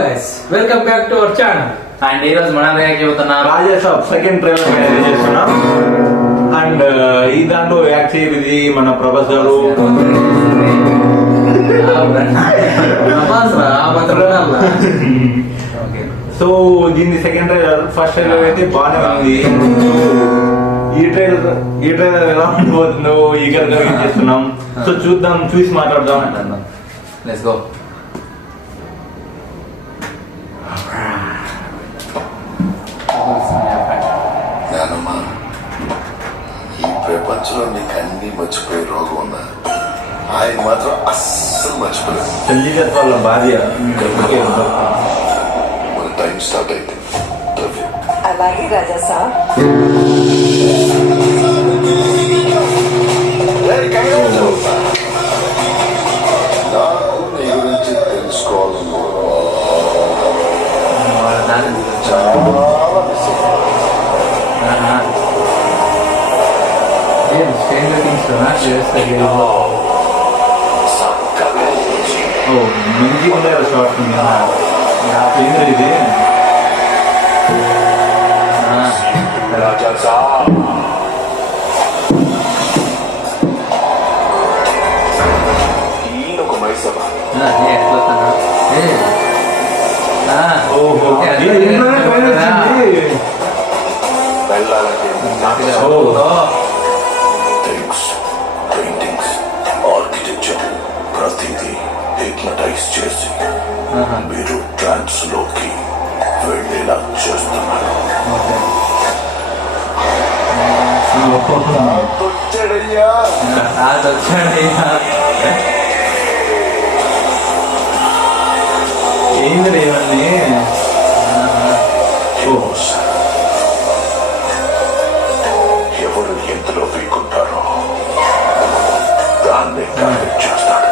Guys welcome back to our channel. And ఈ రోజు మనం రియాక్ట్ చెబుతున్నాం రాజాసాబ్ సెకండ్ ట్రైలర్ చేస్తున్నాం. అండ్ ఈ దాంట్లో యాక్ట్ ఇది మన ప్రభాస్ గారు. సో దీన్ని సెకండ్ ట్రైలర్, ఫస్ట్ ట్రైలర్ అయితే బాగానే ఉంది. ఈ ట్రైలర్ ఎలా ఉండిపోతుందో ఈగర్ గా వెయిట్ చేస్తున్నాం. సో చూద్దాం, చూసి మాట్లాడదాం. Let's go. ఈ ప్రపంచంలో నీకు అన్ని మర్చిపోయే రోగం ఉందా? ఆయన మాత్రం అస్సలు మర్చిపోలేదు. సంజీత్ వాళ్ళ భార్య మన టైం స్టార్ట్ అయితే అలాగే రాజా సార్. నాకు నీ గురించి తెలుసుకోవాలని చాలా మిస్ మంచిగా ఉండే షార్ట్ ఇది. ఈయన ఒక మైసభ వెళ్ళాలంటే థింగ్స్, పెయింటింగ్స్, ఆర్కిటెక్చర్ ప్రతిదీ హిప్నటైజ్ చేసి మీరు ట్రాన్స్ లోకి వెళ్ళేలా చేస్తున్నారు. ఏంది ఇవన్నీ? ఎవరు ఎంతలో పీకుంటారో దాన్ని టార్గెట్ చేస్తాడు.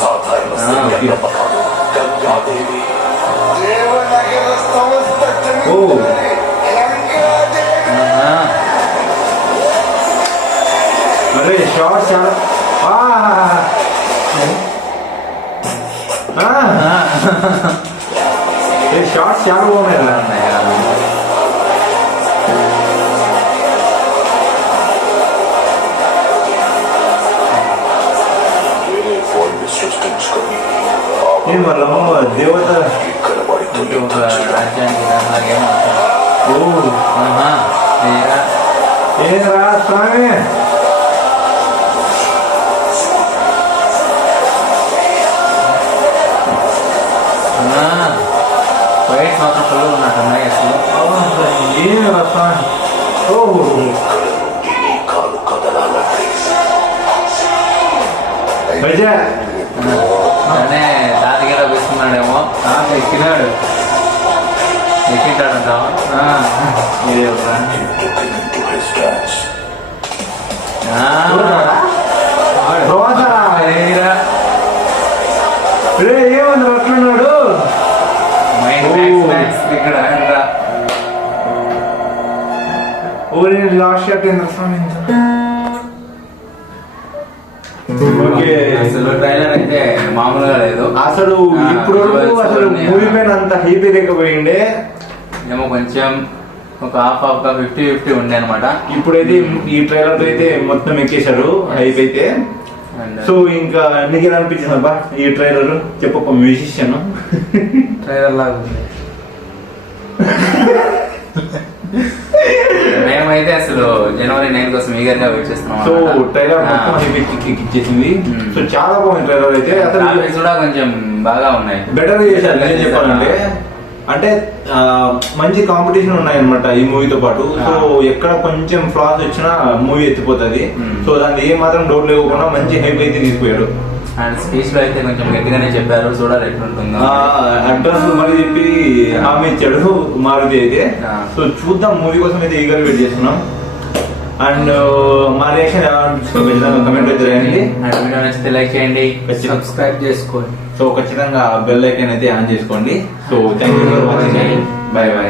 సాధారణ గంగాదేవి దేవనగర సంస్థ అరే షార్ట్ చాలా షార్ట్స్ చాలా బాగున్నాయి. వేరే ఫోన్ని సృష్టించుకొని నేను వాళ్ళ దేవత ఇక్కడ వాడితో ఏరా స్వామి. వైట్ మాత్రం ఫుల్ ఉన్నట్టు ఉన్నాయి అసలు. ఏరా స్వామి. కాలు కదలాలంటే అనే తాతగిర వేసుకున్నాడేమో. ఎక్కినాడు, ఎక్కింటాడంట. ఏమన్నా అట్లున్నాడు. ఇక్కడ లాస్ట్ షాట్ ఏంద్ర స్వామి. అసలు ట్రైలర్ అయితే మామూలుగా లేదు. అసలు ఇప్పుడు అసలు మూవీ పైన అంత హైప్ లేకపోయిండే. ఏమో కొంచెం ఒక హాఫ్ గా 50-50 ఉండే అనమాట. ఇప్పుడైతే ఈ ట్రైలర్ అయితే మొత్తం ఎక్కేశారు హైప్ అయితే. సో ఇంకా నీకు ఎలా అనిపించింది అబ్బా ఈ ట్రైలర్? చెప్పప్ప మ్యూజిషియన్ ట్రైలర్ లాగా ఉంది. మేమైతే అసలు జనవరి 9 కోసం ఈగర్ గా వెయిట్ చేస్తున్నాం. సో ట్రైలర్ మొత్తం హైప్ ఇచ్చేసింది. సో చాలా బాగుంది ట్రైలర్ అయితే. అసలు కూడా కొంచెం బాగా ఉన్నాయి, బెటర్ చేశారు నేను చెప్పాలంటే. అంటే మంచి కాంపిటీషన్ ఉన్నాయి అనమాట ఈ మూవీతో పాటు. సో ఎక్కడ కొంచెం ఫ్లాస్ వచ్చినా మూవీ ఎత్తిపోతుంది. సో దాన్ని ఏ మాత్రం డౌట్ లేకుండా మంచి హైప్ అయితే తీసుకుపోయాడు. అండ్ స్పీచ్ లో అయితే కొంచెం గట్టిగానే చెప్పారు, చూడాలి ఎట్లుంటుందో. అడ్రస్ మళ్ళీ చెప్పి హామీ ఇచ్చాడు మారుతి అయితే. సో చూద్దాం, మూవీ కోసం అయితే ఈగర్ వెయిట్ చేస్తున్నాం. అండ్ మా రియాక్షన్ కమెంట్ అయితే రాయండి. అండ్ వీడియో నచ్చితే లైక్ చేయండి, సబ్స్క్రైబ్ చేసుకోండి. సో ఖచ్చితంగా బెల్ ఐకాన్ అయితే ఆన్ చేసుకోండి. So thank you for watching. By by.